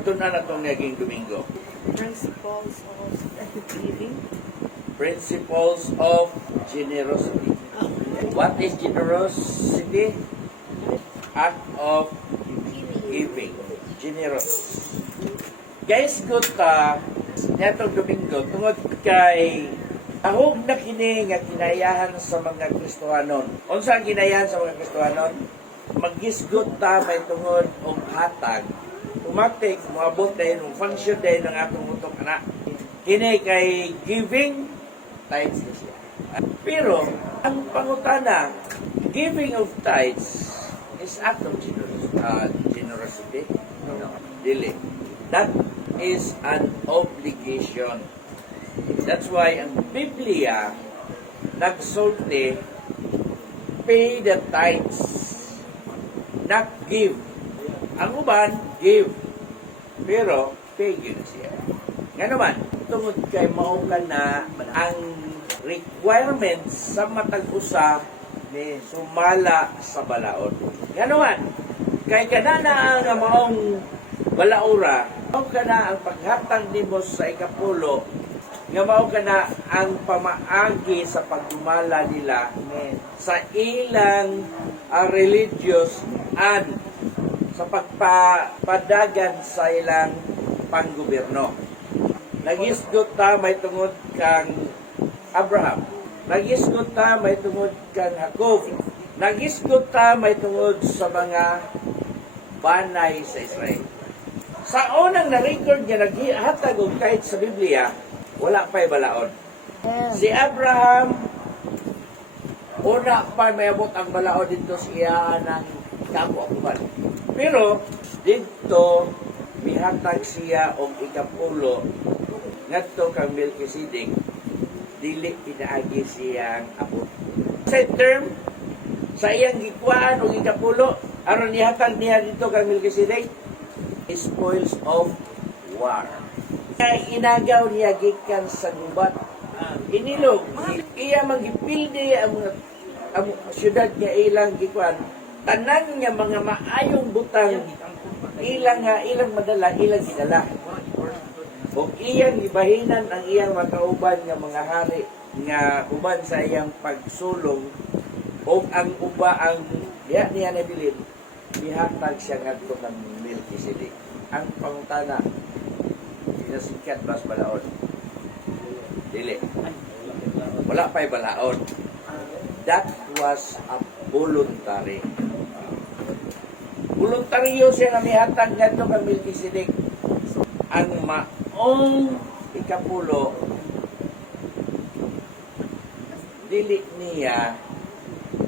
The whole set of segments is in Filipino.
Ito na itong naging Domingo. Principles of giving. Principles of generosity. What is generosity? Act of giving. Generous. Guys, good netong Domingo, tungod kay ahog na kini nga kinayahan sa mga Kristohanon. Unsa ang kinayahan sa mga Kristohanon? Maggisgot ta may tungod og hatag. Umatik, moabot dahil ng function dahil ng atong utok anak. Kini kay giving, tithes na siya. Pero, ang pangutana, giving of tithes is act of generosity. No, dili. That is an obligation. That's why ang Biblia nagsulti, pay the tithes, not give. Ang uban, give. Pero, pay yun siya. Nga naman, tungod kay maukan na ang requirements sa matag usa ni sumala sa balaod. Nga naman, kay kanana nga maong balaura, mao kana ang paghatag nimo sa ikapulo, nga mao kana ang pamaagi sa pagdumala nila sa ilang religious and sa pagpadagan sa ilang panggobyerno. Nagisgot ta may tungod kang Abraham. Nagisgot ta may tungod kang Jacob. Nagisgot ta may tungod sa mga banay sa Israel. Sa unang na-record niya naghatag og kahit sa Biblia, wala pa'y balaod. Si Abraham, una pa may abot ang balaod dito siya ng kapo-akuban. Pero, dito, mihatag siya og ikapulo ngadto kang Melchizedek, dili pinaagi siyang abot. Sa term, sa iyang gikwaan og ikapulo, aron nihatag niya dito kang Melchizedek, spoils of war. Inagaw niya gikan sa gubat. Inilog, iya magipildi ang syudad niya ilang gikuan. Tanan niya mga maayong butang ilang madala, ilang gidala. O iyang ibahinan ang iyang makauban nga mga hari nga uban sa iyang pagsulong o ang uba ang niya nabilin ihatag siya ngadto ng Melchizedek. Ang pangutana, sinasikat bas balaod? Dili. Wala pa'y balaod. That was a voluntary. Voluntaryo siya na mihatag ngadto kang Melchizedek. Ang maong ikapulo, dili niya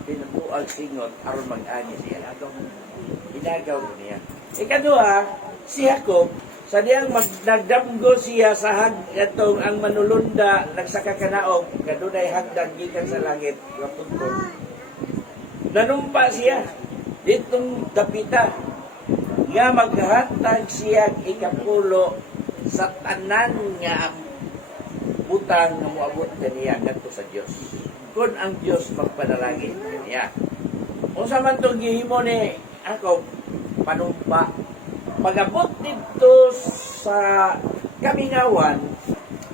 pinupuag singot aron mag-ani siya. Inagaw niya. Ikaduha, si Jacob, sa diyang nagdamgo siya sa atong ang manulunda nagsaka kanaog kadunay hagdan gikan sa langit nga puntod. Nanumpa siya ditong dapita nga maghatag siya ikapulo sa tanan nga butang nga moabot kaniya ngadto sa Dios. Kung ang Dios magpanalangin niya. Unsa man tong gihimo ni ako panumpa pag-abot dito sa Kamingawan,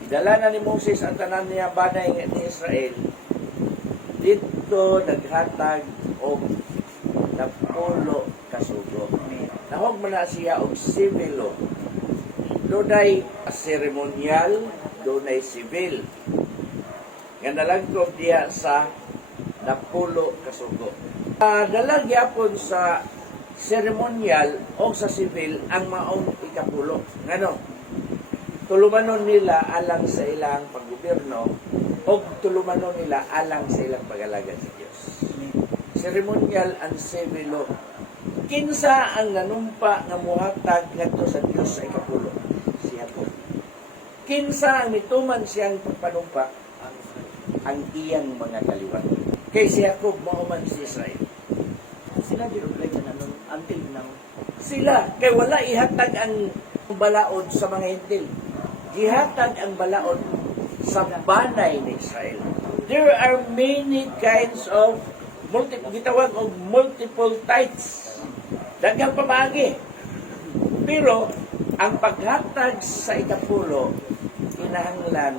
idala na ni Moses ang tanan niya banay ni Israel. Dito naghatag og 10 kasugo. Nahog man na siya og sibilo. Dunay ceremonial, dunay civil. Nga nalagkob diya sa 10 kasugo. Dalag yapon sa ceremonial o sa civil ang maong ikapulo. Ngano? Tulumanon nila alang sa ilang paggobyerno o tulumanon nila alang sa ilang pag-alagad sa Diyos. Ceremonial and civil law. Kinsa ang nanumpa nga muhatag ngadto sa Diyos sa ikapulo? Si Jacob. Kinsa ang mituman siyang pagpanumpa? Ang iyang mga kaliwat. Kay si Jacob mauman si Israel. Sila dirulay na nun until now. Sila, kay wala ihatag ang balaod sa mga hintil. Ihatag ang balaod sa banay ni Israel. There are many kinds of gitawag og multiple tithes. Daghang pamaagi. Pero, ang paghatag sa ikapulo, kinahanglan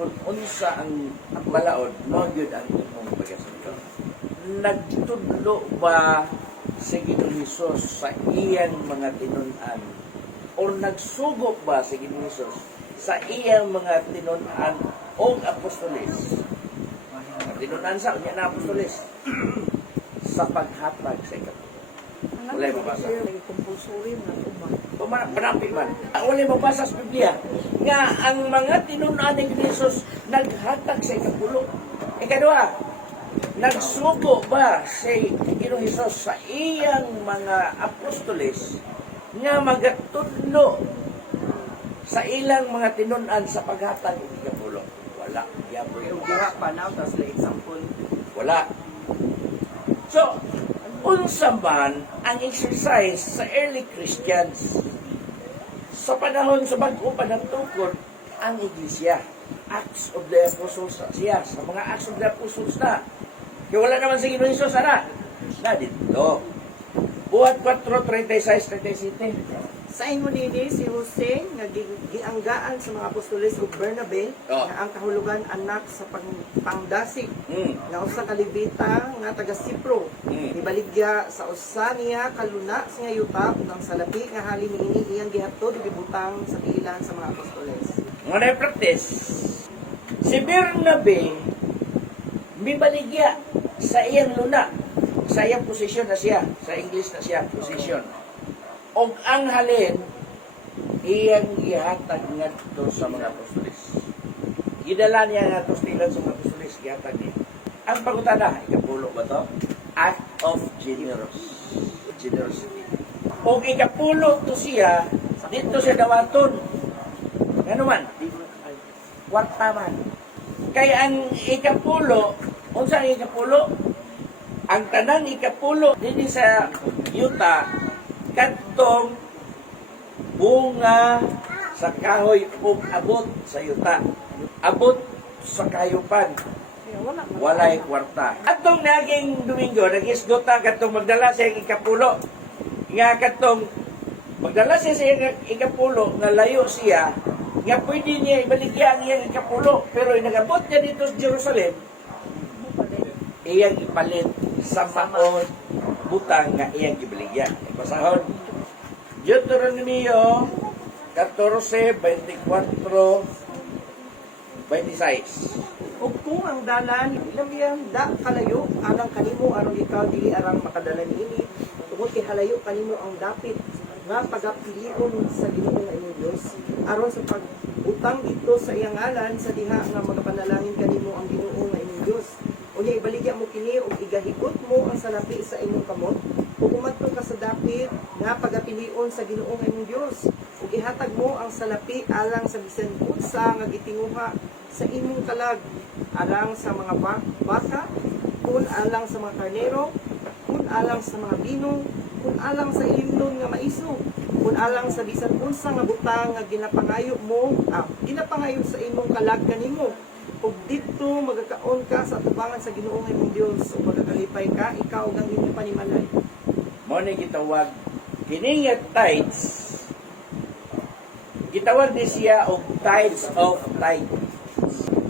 kung unsa ang balaod, no gyud ang imong pagasunod. Nagtudlo ba si Ginoong Hesus sa iyang mga tinun-an o nagsugo ba si Ginoong Hesus sa iyang mga tinun-an o apostoles? Tinun-an sa unya na apostoles sa paghatag sa ikapulo. Wala yung mabasa. Compulsory na ito Panapit man. Wala yung mabasa sa Biblia nga ang mga tinun-an ni Jesus naghatag sa ikapulo. Ikadua, nagsugo ba si Ginoong Hesus sa iyang mga apostoles nga magatudlo sa ilang mga tinun-an sa paghatag ng ikapulo? Wala. Diablo yung Yung diha pa now, tapos like example. wala. So, unsa man ang exercise sa early Christians sa panahon sa bago pa ng tukod ang iglesia. Acts of the Apostles siya. Sa mga Acts of the Apostles na. Kaya wala naman sa Ginoong Hesus, na dito. Buhat 4:36-37. Sa inyo nini si Jose nga gianggaan sa mga apostoles ug Bernabe Oh. nga ang kahulugan anak sa pangdasig Mm. nga usa ka Levita nga taga Sipro ibaligya sa usa niya kaluna nga yuta ng salapi nga hali niini iyang gihatod gibutang sa piilan sa mga apostoles. Nga na yung practice. Si Bernabe, mibaligya sa iyang luna, sa iyang posisyon na siya, sa English na siya, posisyon. O ang halin, iyang ihatag ngadto sa mga apostoles. Gidala niya nga to sa ilan sa mga apostoles, ihatag niya. Ang pagutana, ikapulo ba to? Act of generosity. O ikapulo to siya, dito siya dawaton. Ano man? Kwarta man. Kaya ang ikapulo, unsa ang ikapulo? Ang tanang ikapulo din sa yuta, kadtong bunga sa kahoy ug abot sa yuta. Abot sa kayupan. Walay kwarta. Atong naging Domingo, nag-isgota katong magdala siya ng ikapulo. Nga katong magdala siya sa ikapulo, nga layo siya, nga pwede niya ibaligya ang iyang ikapulo. Pero inagabot niya dito sa Jerusalem, iyang ipalit sa maon butang nga iyang ibaligya. Ipasahon. Deuteronomio 14:24-26. Ug kung ang dalan ilamyang da kalayo alang kanimo aron ikaw dili arang makadala niini tungod kay halayo kanimo ang dapit nga pagapilion sa Ginoo nga imong Dios aron sa pag-utang dito sa iyang ngalan sa diha nga magapanalangin kanimo ang Ginoo nga imong Dios. Unya ibaligya mo kini ug igahigot mo ang salapi sa imong kamot ug umadto ka sa dapit nga pagapilion sa Ginoo nga imong Dios ug ihatag mo ang salapi alang sa bisan unsa nga gitinguha sa imong kalag alang sa mga baka kun alang sa mga karnero kun alang sa mga binong kun alang sa ilimnon nga maiso kun alang sa bisan unsa nga butang nga ginapangayo sa imong kalag kanimo ug dito magakaon ka sa atubangan sa Ginoo nga imong Dios ug magakalipay ka ikaw ug ang imong panimalay. Mo ni gitawag kini nga tithes. Gitawag ni siya og tithes of tithe.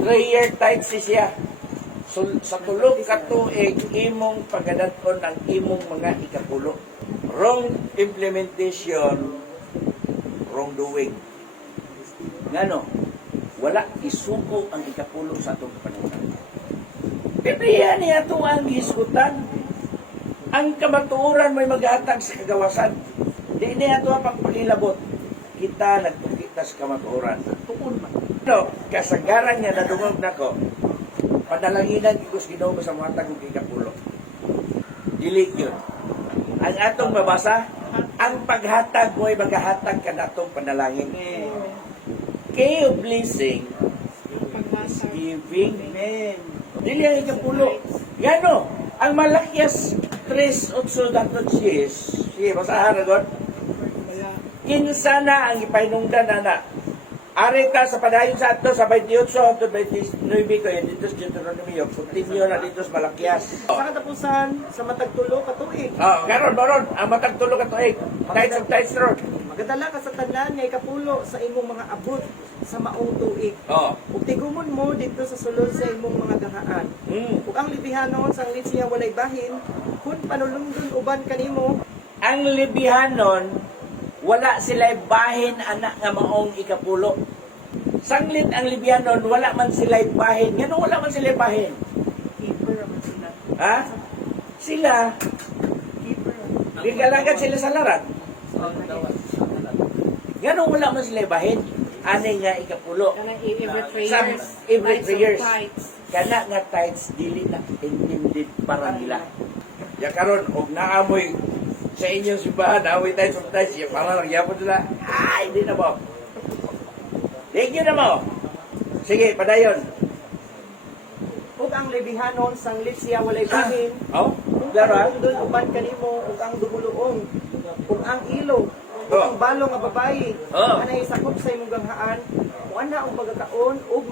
3-year tithes siya. So, sa tulog ka tuig imong pagadaton ang imong mga ikapulo. Wrong implementation, wrong doing. Ngano? Wala isuko ang ikapulo sa atong panahon. Biblia niya ito ang gisgutan. Ang kamatuoran may maghatag sa kagawasan. Di niya ito ang pagpalilabot. Kita nagtukita sa kamatuoran. Tukon man. No, kasagaran niya nadungog na ko. Padalanginan ko sa Ginoo sa mga tagong ikapulo. Dili yun. Ang atong mabasa, ang paghatag mo ay maghahatag ka na atong panalangin. Kayo blessing, giving, Amen. dili ang ikapulo. Gano, ang Malakias 3:8 datot sige, basahan na doon. Kinsa na ang ipainungdan na Arita sa padayon sa ato sa 28 hangtod 29 kayo dito sa Deuteronomio. Continue na dito sa Malakias. Sa katapusan, sa matag tulo ka tuig. Karon ang matag tulo ka tuig. Tides of tides ron. Magadala ka sa tanan nga ikapulo sa imong mga abot sa maong tuig. Oh. Ug tigumon mo dito sa sulod sa imong mga gahaan. Ug ang libihanon sa siya walay bahin, kun panulundon uban kanimo, Ang libihanon, wala sila bahin anak nga maong ikapulo. Sanglit ang libihanon, wala man sila bahin. Ngano wala man sila bahin? keeper man sila. Ha? Sila, Keeper. ligalagan sila sa larat. Ngano wala man sila bahin? Ani nga ikapulo. Every 3 years. Kana nga tides, dili na intended para nila. Ya karon og naamoy sa inyong simbahan, naamoy tides of tides, ya para lang yapon nila. Ay, di na mo. Thank you na mo. Sige, padayon. Ug ang libihanon sanglit siya walay bahin, Oh, kung klaro ha? panulundon uban kanimo ug ang dumuluong, ug ang ilo, ug ang balo nga babayi, Oh. anay sakop sa imong ganghaan, ug ana og magakaon ug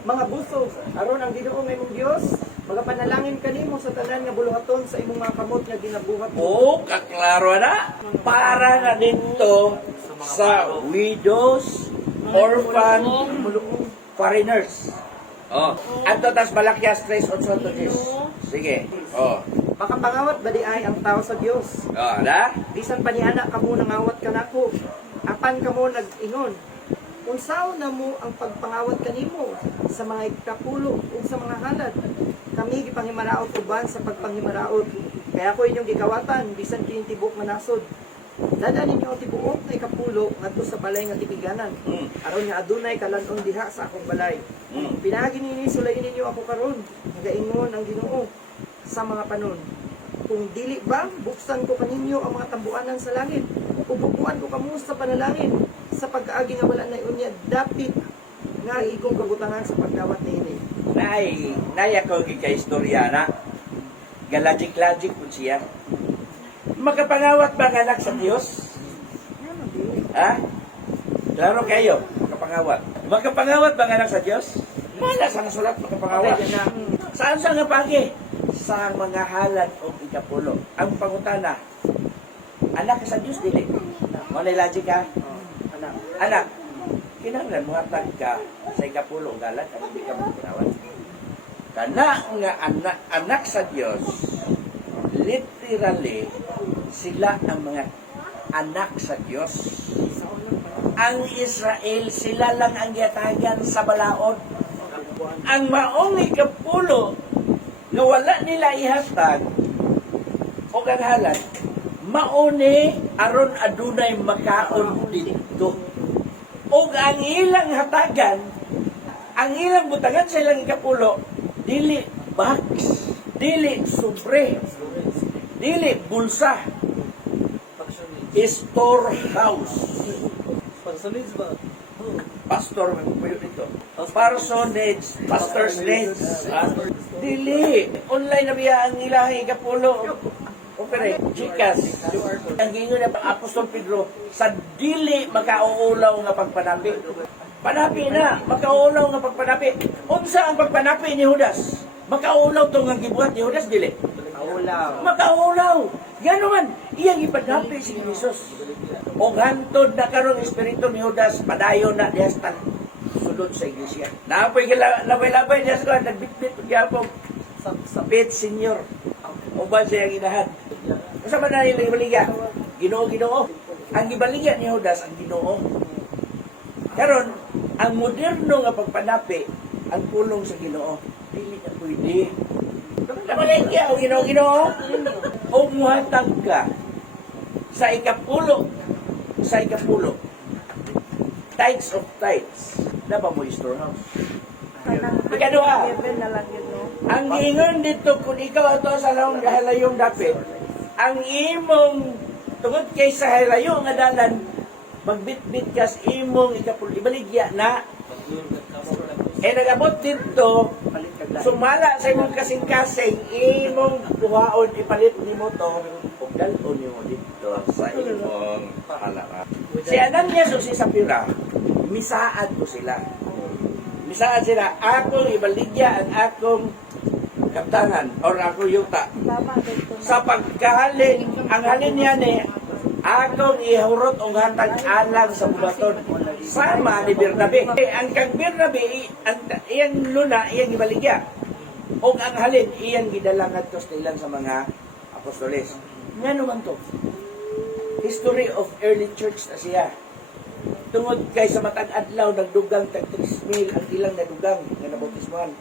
mga busog aron ang Ginoo nga imong Dios magapanalangin kanimo sa tanan nga buluhaton sa imong mga kamot nga ginabuhat mo. Oh, kaklaro na. Para na dito sa widows, orphan, Buluong. foreigners. Oh, adto tas Malakias 3:8. Sige. Oh. Makapangawat ba di ay ang tao sa Dios? Oh, ada? Bisan pa ni anak kamo nangawat kanako. Apan kamo nag-ingon. Unsaon na mo ang pagpangawat kanimo sa mga ikapulo ug sa mga halad. Kami gipanghimaraot uban sa pagpanghimaraot. Kaya ko inyong gikawatan bisan kini tibok manasod. Dada ninyo ang tibuok na ikapulo ngadto sa balay nga tipiganan. Aron nga adunay kalanon diha sa akong balay. Pinagi nini sulayin ninyo ako karon. Nagaingon ang Ginoo sa mga panon. Kung dili ba, buksan ko kaninyo ang mga tambuanan sa langit. Ububuan ko kamo sa panalangin. Sa pagkaagi nga wala na unya, dapit nga igong kabutangan sa pagdawat nini. Nay ako kay istorya na. Galajik-lajik po siya. Makapangawat ba ang anak sa Diyos? Ha? Klaro kayo, makapangawat. Makapangawat ba ang anak sa Diyos? Wala sa nasulat makapangawat. Saan sa nga pagi? Sa mga halad o ikapulo. Ang pangutana, anak ka sa Diyos, dili. Manay logic ka? Anak, kinahanglan mo hatag ka sa ikapulo galat at hindi ka magpangawat. Kana nga anak sa Diyos, literally, sila ang mga anak sa Diyos. Ang Israel, sila lang ang yatagan sa balaod. Ang maong ikapulo, na wala nila ihatag, o kanghalan, mauni aron adunay makaon dito. O ang ilang hatagan, ang ilang butangan sa ilang ikapulo, dili box, dili sobre, dili bulsa, storehouse. Parsonage ba? Pastor, may pupuyo dito. Parsonage, pastor's needs. Dili. Online na biya ang ilahi ikapulo. Opere, Gcash. Ang gingon na Apostol Pedro, sa dili makauulaw nga pagpanapi. Panapi na, makauulaw nga pagpanapi. Unsa ang pagpanapi ni Judas? Makauulaw to nga gibuhat ni Judas, dili? Aulaw. Makaulaw. Yan naman, iyang ipadapi si Jesus. O hantod na karong espiritu ni Judas, padayon na diyastan sulod sa iglesia. Napoy labay-labay diya sa nagbitbit og yapong sa pet senior. Uban siya ang inahan. Kasi ba na yung ibaligya? Ginoo. Ang ibaligya ni Judas, ang Ginoo. Karon, ang moderno nga pagpanapi, ang pulong sa Ginoo, dili na pwede. Namaligya o Ginoo. O muhatag ka sa ikapulo. Tides of tides. Na ba mo yung storehouse? Ikaduha. Ang ingon dito, kung ikaw ato sa laong halayong dapit, ang imong, tungod kay sa halayo nga dalan, magbitbit ka sa imong ikapulo. Ibaligya na. Nagabot dito, sumala sa imong kasing-kasing, imong buhaon, ipalit ni mo to, kung dalon niyo dito sa imong halaka. Si Ananias o si Sapira, misaad ko sila. Misaad sila, akong ibaligya ang akong kaptangan or ako yuta. Sa pagkahalin, ang halin niya ni akong ihurot og hatag alang sa bubaton. Sama ni Bernabe. Ang kang Bernabe, iyang luna, iyang ibaligya. O ang halin, iyang gidalangan ko sa mga apostoles. Nga naman to. History of early church na siya. Tungod kay sa matag adlaw nagdugang tag 3,000 ang ilang nadugang nga nabautismohan.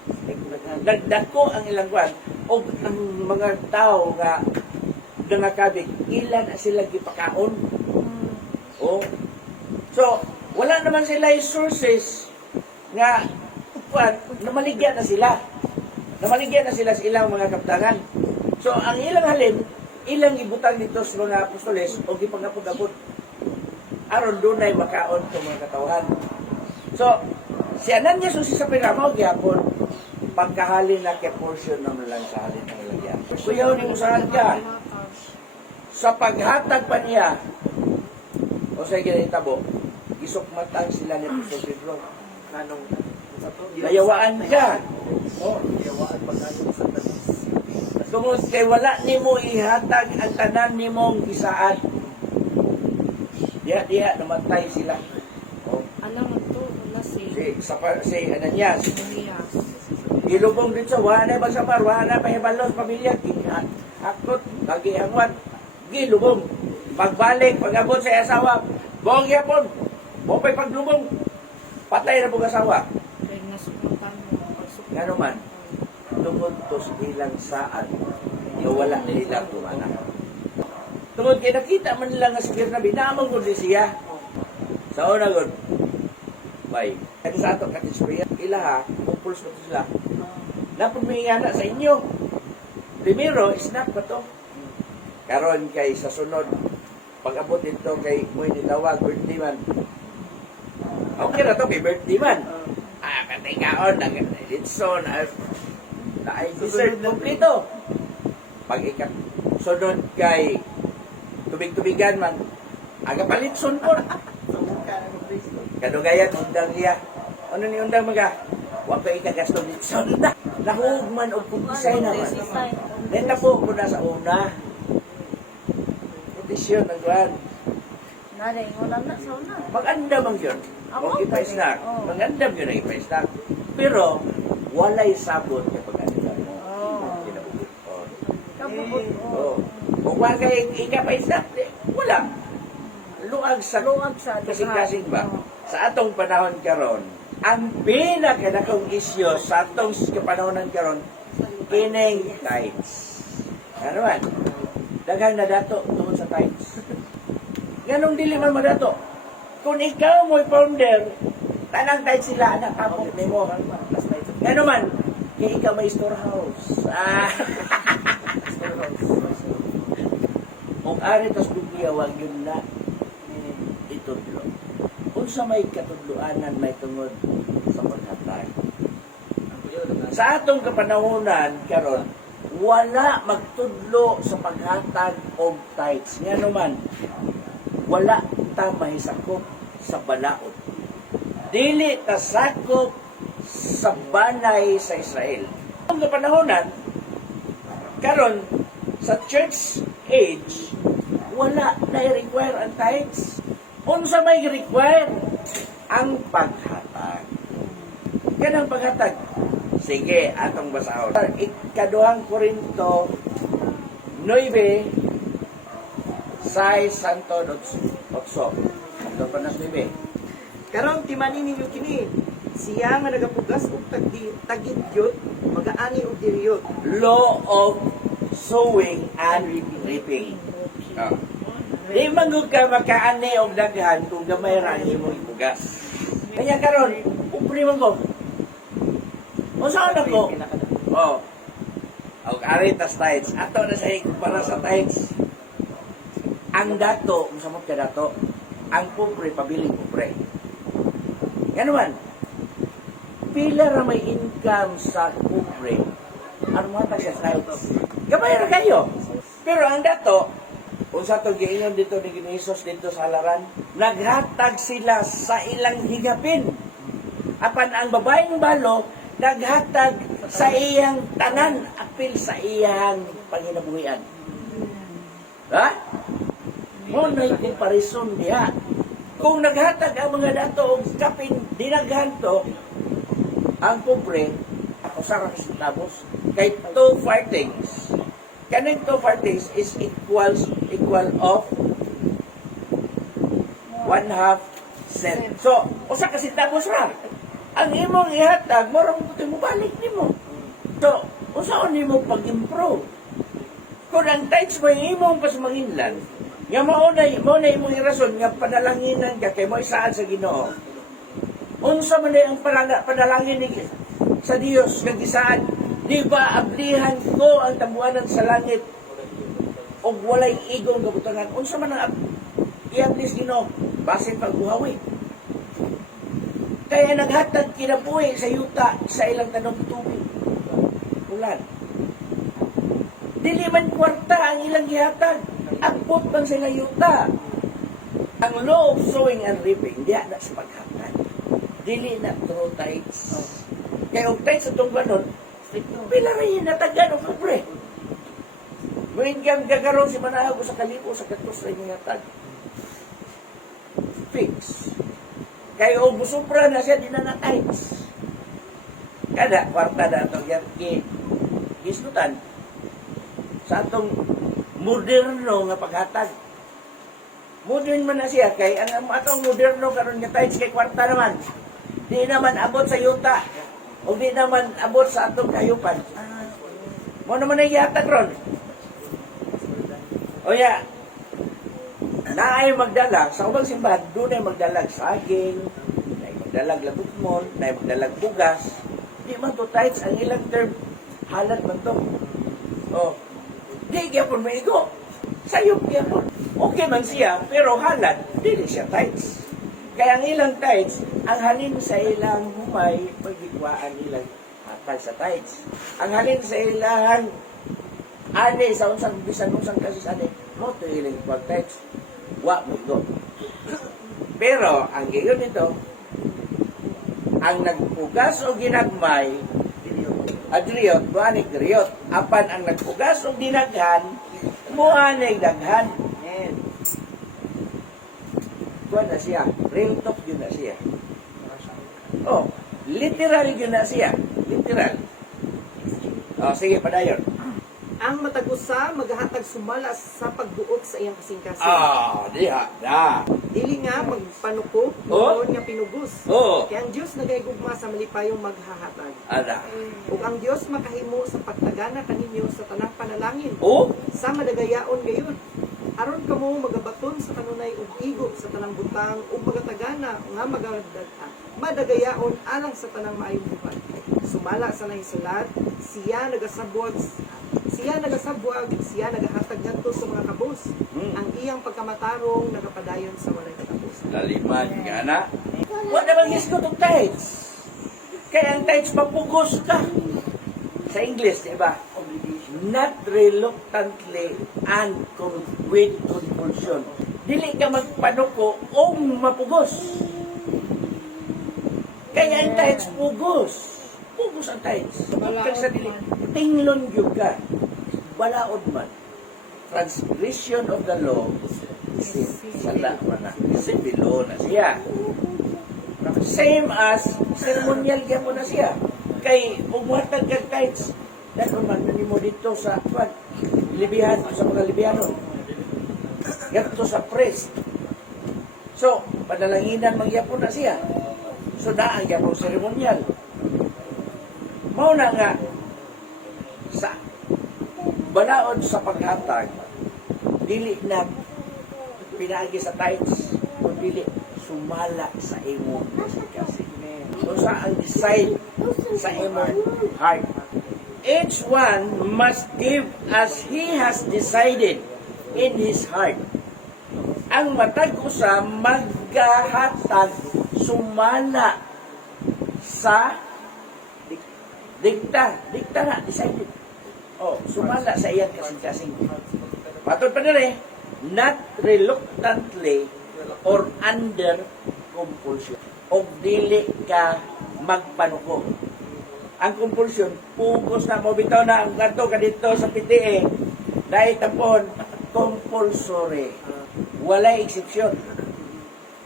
Nagdako ang ilang kwan og ang mga tao nga nangakabig ilan na sila gipakaon. Oh. So, wala naman sila yung sources nga kwan namaligya na sila. Namaligya na sila sa ilang mga kaptangan. So, ang ilang halin, ilang ibutang dito sa mga apostoles o gipangapod-apod. Aron dunay makaon itong mga katawhan. So, si Ananias o si Sapphira mo, gyapon, pagkahalin na kay portion naman lang sa halin ng ilagyan. Kuyaw ni usahan ka, sa paghatag pa niya, o sa ginitabo, gisukmatan sila ni Apostol Pedro. Kanong Nayawaan ka. Oh. Yawaan pagkano sa tanis. Tungod kay wala nimo ihatag ang tanan nimong gisaad. Diha namatay sila. Oh. Alam mo to, wala Si Ananias. Elias. Ilubong din sa wala ba sa mar, wala pa hibalos pamilya. Akot, kagiangwan. Gilubong. Pagbalik, pag-abot sa asawa, buong yapon. Bopay paglubong. Patay na po asawa. Kaya nasukutan mo. Nga naman, tungod to sa ilang saan, wala nila tumana. Tungod kay nakita man nila nga si Bernabe, naamang ko din siya. Sa una god, bay, kaya sa ato katispriya, ila ha, kumpulse ko sila. Napumingana sa inyo. Primero, snap pa to. Karon kay sa sunod, pag-abot dito kay Moy nitawag, birthday man. Okay na to, kay birthday man. Katikaon, Lidson, ay dessert kompleto. Pag sunod kay tubig-tubigan man, aga palitson po. Kadugayan, undang niya. Ano ni undang mga? Huwag ka ikagasto Lidson na. Nahugman o kumisay naman. Neta po ko na sa una. Kondisyon ng guwan. Nare, wala na sa una. Magandam ang yun. Amo, Huwag ipa-snack. oh. Magandam yun ang ipa-snack. Pero, walay sabot na pag-andam. Oo. Oh. Kabubot. Oh. Kung wag kay ika-pa-snack, wala. Luag sa Luwag sa kasing-kasing ba? Oo. Sa atong panahon karon, ang pinakadakong isyo sa atong kapanahonan karon, kining tides. Ano man? Daghang nadato tungod sa tides. Ganong dili man madato. Kung ikaw mo'y founder, tanang tides sila, anak kapok nimo. Ano man? Kaya ikaw may storehouse. Kung ari tas dugiya, wag yun na itudlo. Kung sa may katudloanan, may tungod sa paghatag. Sa atong kapanahonan, karon wala magtudlo sa paghatag og tithes. Nga naman, wala ta mahisakop sa balaod. Dili ta sakop sa banay sa Israel. Ang kapanahonan, karon sa church age, wala na i-require ang tithes. Unsa may require ang paghatag. Ganang paghatag. Sige, atong basahon. Ikaduhang Korinto 9, 6 Santo 8. Ito pa na 9. Karon timanin ninyo kini. Siya nga nagapugas og tagidyot, magaani og diriyot. Law of sowing and reaping. Oh. Di mangug ka makaani og daghan kung gamay ra nimo ipugas. Kanya karon, upri man ko. Unsa na ko? Oh. Og ari tas tides. Ato na sa para sa tides. Ang dato, unsa mo ka dato? Ang pupre pabiling pupre. Yan man. Pila ra may income sa pupre. Ano mo ta sa tides? Gamay ra kayo. Pero ang dato, kung sa ito giingon dito ni Ginisos dito sa halaran, naghatag sila sa ilang higapin. Apan ang babaeng balo, naghatag sa iyang tanan, apil sa iyang panginabuhian. Ha? Muna yung comparison diha. Kung naghatag ang mga dato og kapin dinaghan to, ang pobre, ako sa tabos, kay 2 farthings. Kaning 2 farthings is equal of 1/2 cent. So, usa ka centavos ra. Ang imong ihatag, mura mo mo balik nimo. So, usaon nimo pag-improve. Kung ang tithes mo yung imong pasmanginlan, nga mauna imong irason nga panalanginan ka kay mo isaan sa Ginoo. Unsa man ang panalangin ni sa Dios nga gisaan, di ba ablihan ko ang tambuanan sa langit o walay igong kabutangan. Unsa man ang i-ablis Ginoo base pagbuhawi. Kaya naghatag kinabuhi sa yuta sa ilang tanong tubig. Ulan. Dili man kwarta ang ilang gihatag. Agpot man sila yuta. Ang law of sowing and reaping, diya na sa paghatag. Dili na true tithes. Kaya ang tithes sa itong ganon, pila rin natagan o pobre. Ngayon kang gagaroon si manahag sa kalipo sa katos rin yung hatag. Fix. Kaya o busupra na siya, di na na-tithes. Kada, kwarta na itong yan, gisnutan sa atong moderno nga paghatag. Modern man na siya, kay ang atong moderno karon nga tithes kay kwarta naman. Di naman abot sa yuta, o di naman abot sa atong kayupan. Mo naman ay ihatag ron. O ya, naay magdala, sa ubang simbahan, doon ay magdalag saging, naay magdalag labutmon, naay magdalag bugas. Di man to tithes, ang ilang term, halat man to. O, di gyapon maigo. Sayop gyapon. Okay man siya, pero halat, dili siya tithes. Kaya ang ilang tithes, ang halin sa ilang humay, pagigwaan ilang hatag sa tithes. Ang halin sa ilang ani, sa unsang bisan-unsang kasis ani, mo to ilang pag-tithes. Wa mo ito. Pero, ang gayon nito, ang nagpugas o ginagmay, adriyot, buhanig riyot. Apan ang nagpugas o dinaghan, buhanig daghan. Kuha na siya. Real talk yun na siya. Oh, literal yun na siya. Literal. Oh, sige, padayon. Ang matagusa maghatag sumala sa pagbuot sa iyang kasing-kasing. Diha, da. Dili nga magpanuko, Oh. nga pinugos. Oh, Kaya ang Dios nagayugma sa malipayong maghahatag. ada. Ug ang Dios makahimo sa pagtagana kaninyo sa tanang panalangin. Oh, Sa madagayaon gayon. Aron kamo magabaton sa kanunay ug igo sa tanang butang ug magatagana nga madagayaon alang sa tanang maayong buhat. Sumala sa nahisulat, siya nagasabuag, siya nagahatag ngadto sa mga kabus. Ang iyang pagkamatarong nagapadayon sa walay katapusan. laliman nga na. Wa naman gisgot og tithes. Kaya ang tithes mapugos ka. Sa English, di ba? Not reluctantly and with compulsion. Dili ka magpanuko o mapugos. Kaya ang tithes pugos. Pugos ang tithes. Kaya sa dili, tinglon yun ka. Walaod man. Transgression of the law, sala man na. Civil law na siya. Same as ceremonial gyapon na siya. Kay umuhatag kag tithes, dahil man mo dito sa libihan, sa mga libihanon. Ganito sa priest. So, padalanginan mangyapon na siya. So, daan gyapon ceremonial. Mao na nga, sa balaod sa paghatag, dili na pinaagi sa tithes, o dili sumala sa imo kasi. So, sa ang decide sa imo heart. Each one must give as he has decided in his heart. Ang matag usa maghahatag sumala sa dikta na decided. Oh, sumala sa iyang kasing-kasing. Matod pa dere, not reluctantly or under compulsion. O dili ka magpanuko. Ang compulsion, pugos na mo bitaw na ang kanto ka dito sa PTA, dahil tapon, compulsory. Wala exception.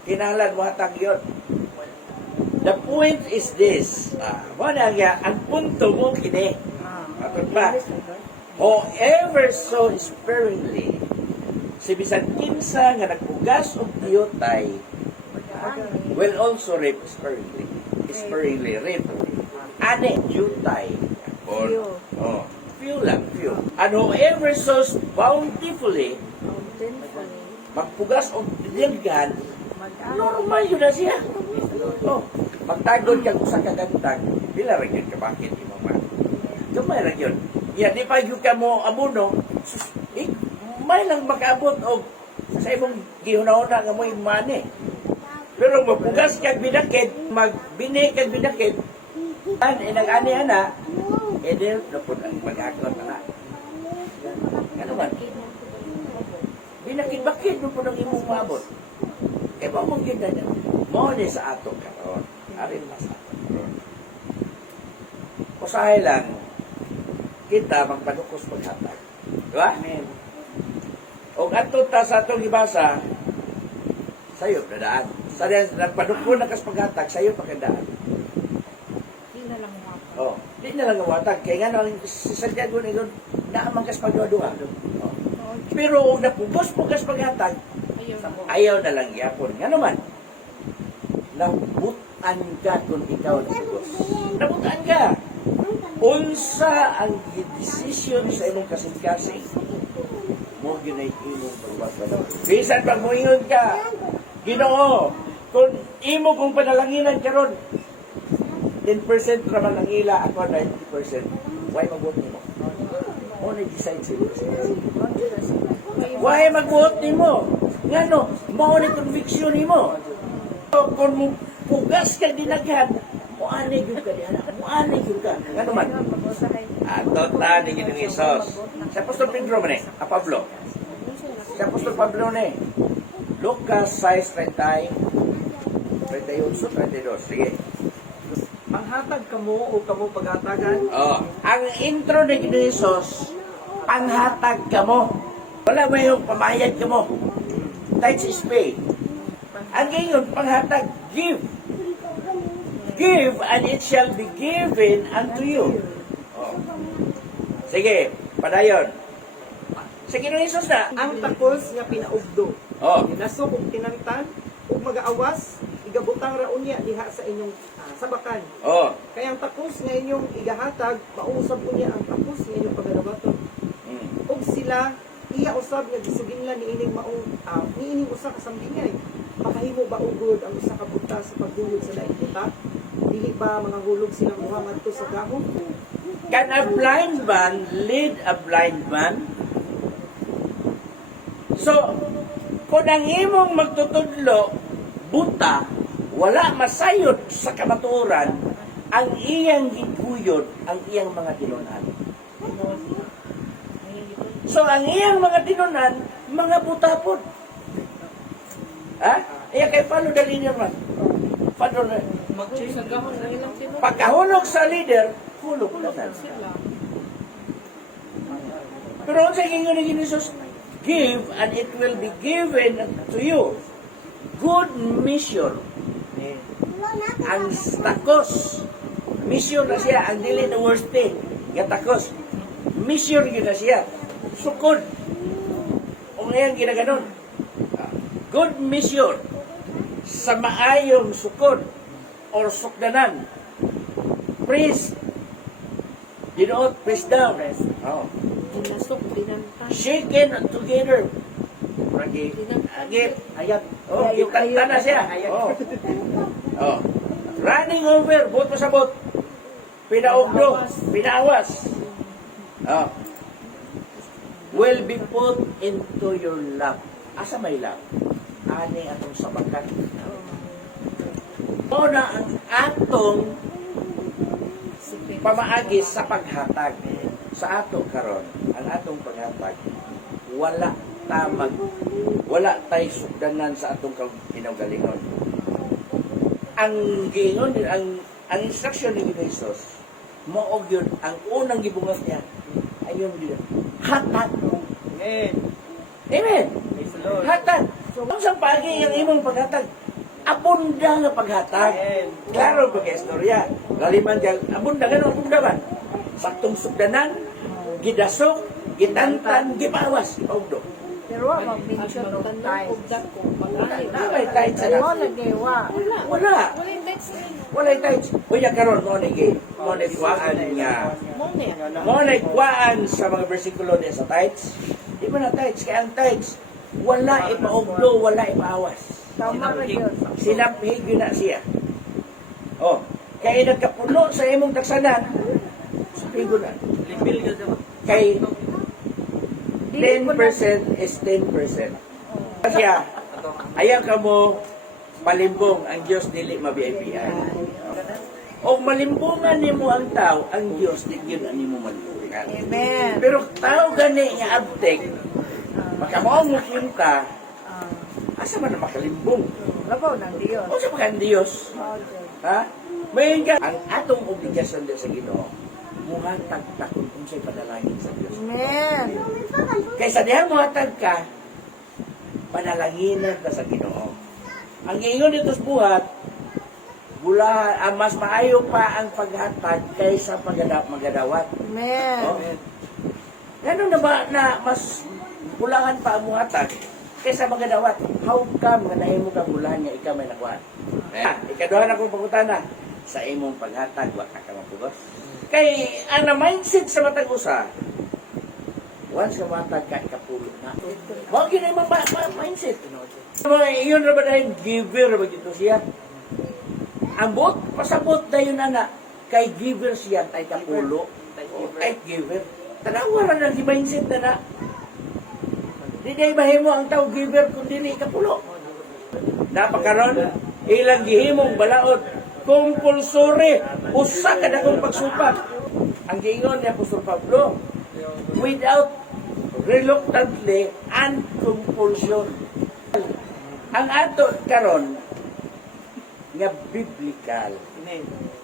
Kinahanglan mo hatag yun. The point is this. Wala nga, ang punto mo kini. Ato pa. Whoever so sparingly, si bisan kinsa nga nagpugas og diyotay, will also rape sparingly. Sparingly rape. Ane, diyotay. Few lang, few. And whoever sows bountifully, magpugas og dilgan, normal yun na siya. Magtagod kang usa ka gantag, pila ra gyud ka bakit imong man. Gamay ra gyud. Ya di pa gyud ka mo abuno, may lang makaabot og sa imong gihuna-una nga mo imane. Pero magpugas kag binakid, magbini kag binakid, inag-ani ana, edel na po ang mag-akot na. Ano man? Binakid-bakid mo po ng imong maabot. E ba mong ganda niya? Mo ni sa ato karon. Arin na sa ato karon. Usahay lang, kita magpanukos maghatag. Diba? Amen. O ato ta sa atong ibasa, sayo na daan. Sa nagpanukos na kas paghatag, sayo pa kadaan. Di na lang mo. Oh, di na lang gawatag. Kaya nga nalang si Santiago na yun, naamang kas pagduwa-duwa. Oh. Pero kung napugos-pugas paghatag, ayaw na lang yapon. Nga naman, nabutan ka kung ikaw napugos. Nabutan ka. Unsa ang decision sa imong kasing-kasing, mo ginay imong pagwag. Bisan pag moingon ka, Ginoo, kung imo kung panalanginan karon, 10% raman ang ila, ako 90%. Why mag-vote nimo? O na-decide sila. Why mag-vote nimo? Nga no, mao ni conviction nimo. Kung mo pugas ka dinaghan, muanay gyud ka diha. Muanay gyud ka. Nga naman. Ato ta ni Ginoong Hesus. Si Apostol Pedro man Pablo. Si Apostol Pablo ni. Lucas 6:30, 38, 32. Sige. Panghatag kamo o kamo paghatagan. Ang intro ni Ginoong Hesus, panghatag kamo. Wala ba yung pamayad kamo? Tithes is pay. Ang ngayon, panghatag, give. Give and it shall be given unto you. Sige, padayon. Sa Ginoong Hesus na. Ang takos nga pinaugdo. Nasok og tinangtan ug mag-aawas, igabutang ra unya diha sa inyong sabakan. Kaya ang takos nga inyong igahatag, mausab unya ang takos nga inyong pagalabaton. Ug sila iya usab nga gisuginlan niining maong niining usa ka sambingay. Makahimo ba ugod ang usa ka buta sa paghulog sa laing buta? Dili ba mga hulog silang duha ngadto sa gahom? Can a blind man lead a blind man? So, kung ang imong magtutudlo, buta, wala masayod sa kamatuoran, ang iyang giguyod, ang iyang mga tinunan. So, ang iyang mga tinunan, mga buta po. Ha? Iya kay follow the leader man. Follow the... Pagkahulog sa leader, hulog na sila. Pero ang sa inyo ni Jesus, give and it will be given to you. Good mission. Ang takos. Mission na siya. Ang dili na worst thing. Nga takos. Mission yun na siya. Sukod. O ngayon ginaganon. Good mission. Sa maayong sukod. Or sukdanan. Praise. Dinoot, press down. Dinasok, dinanta. Shaken together. Ragi. Agip. Ayat. Yung kanta na siya. Running over. Bot mo sa bot. Pinaugdo. Pinaawas. Will be put into your lap. Asa may lap? Ani atong sabakan. O na ang atong pamaagi sa paghatag sa ato karon, ang atong paghatag wala tamag wala tay sugdanan sa atong kinaugalingon. Ang giingon ang instruction ni Jesus mao gyud ang unang gibungas niya ayon gyud hatag. Amen. Amen. Praise the Lord. Hatag. So, ang pagi yung imong paghatag, abunda nga paghatag. Klaro pag istorya. Laliman kang abunda ganun abunda man. Saktong sugdanan, gidasok, gitantan, gipawas, gipaugdo. Pero wa mag-mention of time. Naway tight sa Ayaw nag-ewa. Wala. Wala yung dates na yun. Wala tight. Kuya karon mo ni kuwaan nga. Mo ni kuwaan sa mga bersikulo niya sa tights. Di ba na tights? Kaya ang tights, wala ipaugdo, wala ipawas. Tama na yun. Sinaphig yun na siya. Oh, kaya nagkapuno sa imong taksanan, sabihin ko na, Libil ka sa kay 10% is 10%. Kaya, ayaw ka mo malimbong ang Diyos dili mabiay-biay. O malimbungan nimo ang tao, ang Diyos di yun ang nimo malimbungan. Amen. Pero tao gani nga abtek, makamuang mo kinta, asa man na makalimbong? Labaw ng Diyos. O sa pagkaan Diyos? Okay. Ha? May ka, ang atong obligasyon din sa Ginoo, muhatag ta kung unsay panalangin sa Diyos. Amen. Kaysa diha muhatag ka, panalanginan ka sa Ginoo. Ang giingon dito sa buhat, mas maayo pa ang paghatag kaysa magadawat. Amen. Oh. Ganun na ba na mas bulangan pa ang muhatag kaysa magadawat? How come nga nahimo kang bulahan nga ikaw may nakuha? Ikaduha na kong pangutana, sa imong paghatag, waka ka mapugos. Kay, ang mindset sa matag usa, once ka matag ka, ikapulo na. Huwag yun ay mindset. Yun na ba dahil giver ba dito siya? Ang bot, pasabot na yun na kay giver siya, tay kapulo. Tay giver. Tanawa na lang si mindset na na. Di na imahimo ang tao giver kung dili kapulo. Napakaron, ilang gihimong balaod, compulsory, usa ka na kong pagsupat. Ang giingon niya Apostol Pablo, without reluctantly and compulsion. Ang ato karon nga biblical.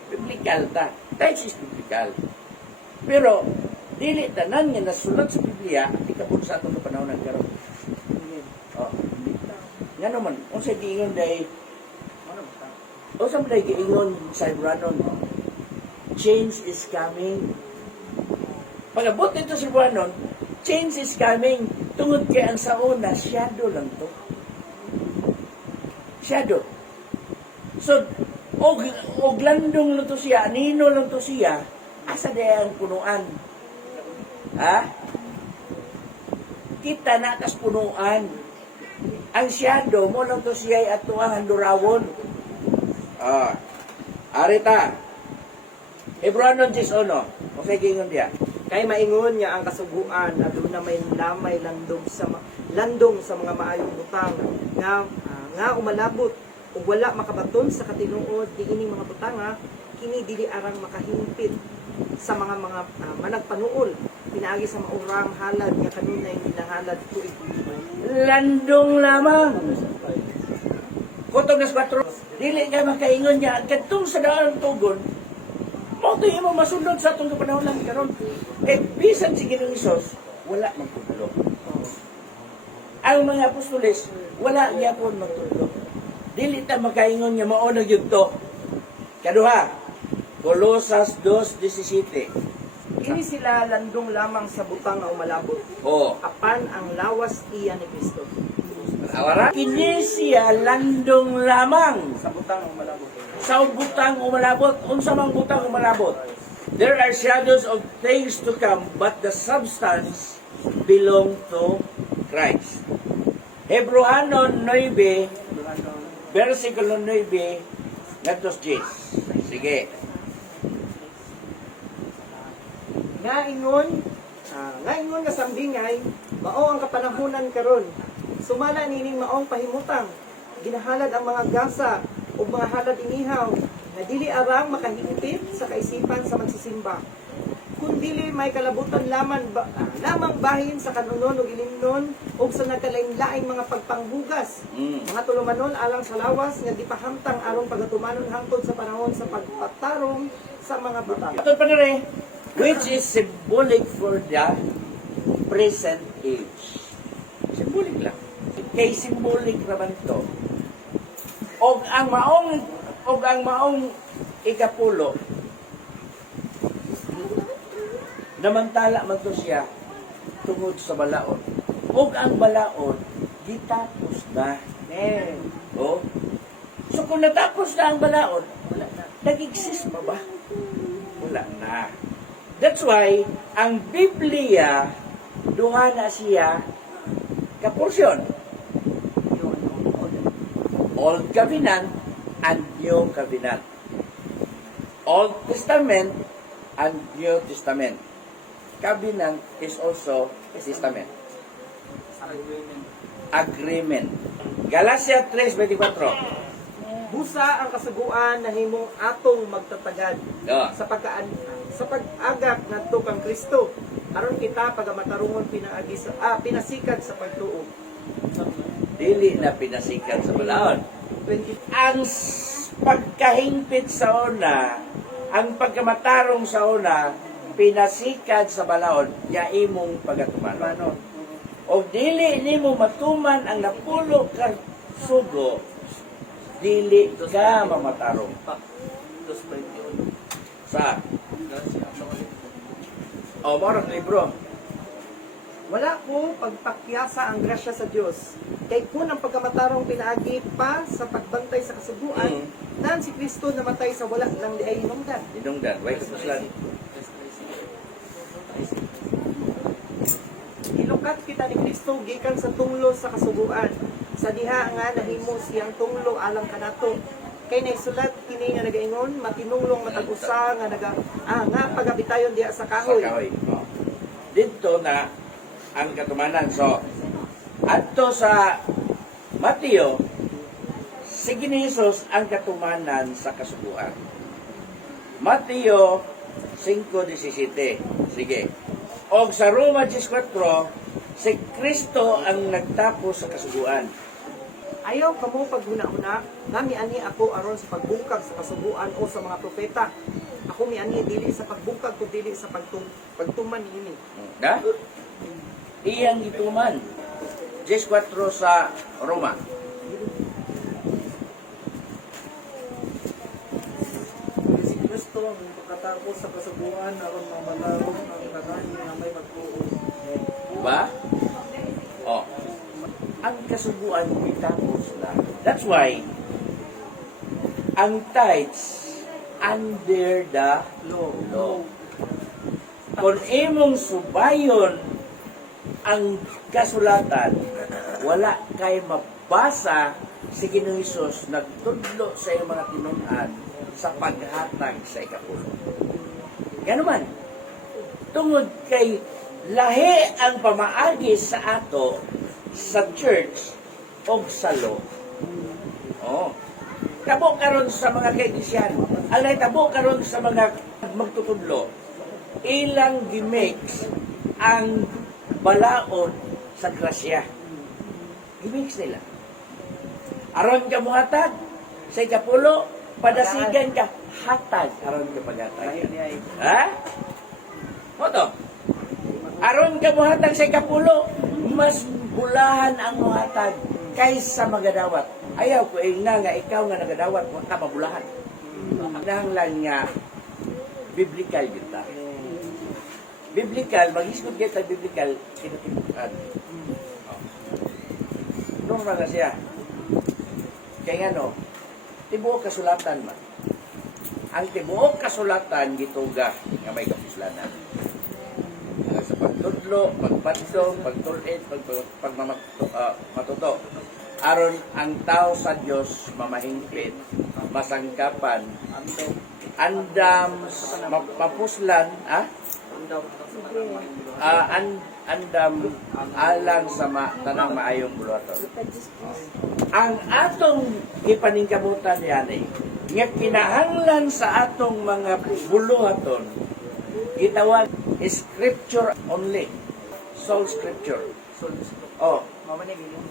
Biblical ta. That is biblical. Pero dili tanan nga nasulat sa Biblia at ikabot sa atong kapanahon ng karon. Oh. Nga naman, unsa giingon day unsa man day giingon sa Ibranon, change is coming. Pagabot nito sa Ibranon, change is coming. Tungod kay ang sauna, shadow lang to. Shadow. So, og landong lang to siya, nino lang to siya, asa day ang punuan. Ha? Kita na kas punuan. Ang shadow mo lang to siya ay atuang handurawon. Arita. Hebranon 10:1. Okay, gingon dia. Kay maingon niya ang kasuguan aduna may lamay landong sa mga maayong butang nga umalabot ug wala makabaton sa katinuod diining mga butanga kini dili arang makahimpit sa mga managpanuol pinaagi sa maurang halad nga kanunay ginahalad tuig. Landong lamang. Kutog nas 4. Dili ka makaingon niya kadtong sa daan tugon. Mo to imo masundot sa atong kapanahon lang karon. Kay bisan si Ginoong Hesus wala magtudlo. Ang mga apostoles wala gyapon magtudlo. Dili ta makaingon nga mao na gyud to. Kaduha, Colosas 2:17. Kini sila landong lamang sa butang nga umalabot. Oh, Apan ang lawas iya ni Kristo. awara. Kini siya landong lamang Sa butang nga umalabot. sa butang umalabot. Unsa mang butang umalabot? There are shadows of things to come, but the substance belong to Christ. Hebrehanon 9, versikulo 9, ngadtos 10. Sige. Nga ingon nga sambingay, mao ang kapanahunan karon. Sumala nining maong pahimutang. Ginahalad ang mga gasa o mga halad inihaw na dili arang makahigpit sa kaisipan sa magsisimba. Kung dili may kalabutan lamang bahin sa kanunon o ilimnon o sa nagkalain-laing mga pagpanghugas. Mga tulumanon alang sa lawas nga di pahamtang aron pagatumanon hangtod sa panahon sa pagpatarong sa mga butang. Ito pa na rin, which is symbolic for the present age. Symbolic lang. Kay symbolic naman to. Og ang maong ikapulo, namantala man to siya tungod sa balaod. Og ang balaod, gitapos na. Oh. So kung natapos na ang balaod, nag-exist pa ba? Wala na. That's why, ang Biblia, duha na siya kaporsyon. Old Covenant and New Covenant. Old Testament and New Testament. Covenant is also Testament. Agreement. Galatia 3:24. Busa ang kasuguan na himong atong magtatagad Yeah. sa pag-agak ngadto kang Kristo aron kita pagamatarungon pinasikad sa pagtuo. Dili na pinasikat sa balaod. 20 Ang pagkahingpit sa una, ang pagkamatarong sa una, pinasikad sa balaod, ya imong pagatumanon. O dili nimo matuman ang napulo ka sugo, dili ka mamatarong. Sa? O, marang libro. Wala ko pagpakyasa ang grasya sa Dios. Kay kun ang pagkamatarong pinaagi pa sa pagbantay sa kasuguan, nan si Kristo namatay sa wala lang di ay hinungdan. Dinungdan, way kapuslan. Ilukat kita ni Kristo gikan sa tunglo sa kasuguan. Sa diha nga nahimo siyang tunglo alang kanato. Kay naisulat kini nga nagaingon matinunglong matag usa nga pagabitayon diha sa kahoy. Oh. Dito na ang katumanan. So, adto sa Mateo, si Jesus ang katumanan sa kasuguan. Mateo 5:17. Sige. O sa Roma 10:4, si Kristo ang nagtapos sa kasuguan. Ayaw kamo paghuna-huna, nga miani ako aron sa pagbungkag sa kasuguan o sa mga propeta. Ako miani dili sa pagbungkag kundi dili sa pagtuman niini. Na? Iyang ituman. 10:4 sa Roma. Si Kristo ang pagkatapos sa kasubuan aron mamatarong ang nagani na may magtuo. Diba? Oh. Ang kasuguan itapos na. That's why, ang tithes under the law. Kung imong subayon ang kasulatan, wala kay mabasa si Ginoong Hesus nagtudlo sa iyong mga tinunan sa paghatag sa ikapulo. Ganuman, tungod kay lahi ang pamaagi sa ato sa church o sa law. Oh. Tabo karon sa mga kaiglesia, alay tabo karon sa mga magtutudlo, ilang gimix ang balaod sa grasya. Gimix nila. Aron ka muhatag sa ikapulo, padasigan ka hatag aron ka paghatag. Ha? Moto. Aron ka muhatag sa ikapulo, mas bulahan ang muhatag kaysa magadawat. Ayaw ko nga ikaw nga nagadawat mo ka mabulahan. Nanglan nga biblical kita. Biblical, mag-isgot kita biblical, kinutibukan. Normal na siya. Kaya nga tibuok kasulatan man. Ang tibuok kasulatan gituga nga may kapuslanan. Sa pagtudlo, pagpantong, pagtulit, matuto. Aron ang tao sa Dios mamahingpit, masangkapan, andam, mapuslan, andam alang sa tanang maayong buluhaton. Ang atong ipaningkabutan yan nga kinahanglan sa atong mga buluhaton gitawag scripture only. Soul scripture. Oh, Mama ni bilin.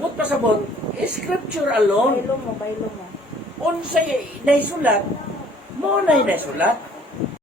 but pasabot, scripture alone. Bailo mo, bailo mo. Unsay naisulat, mo na naisulat.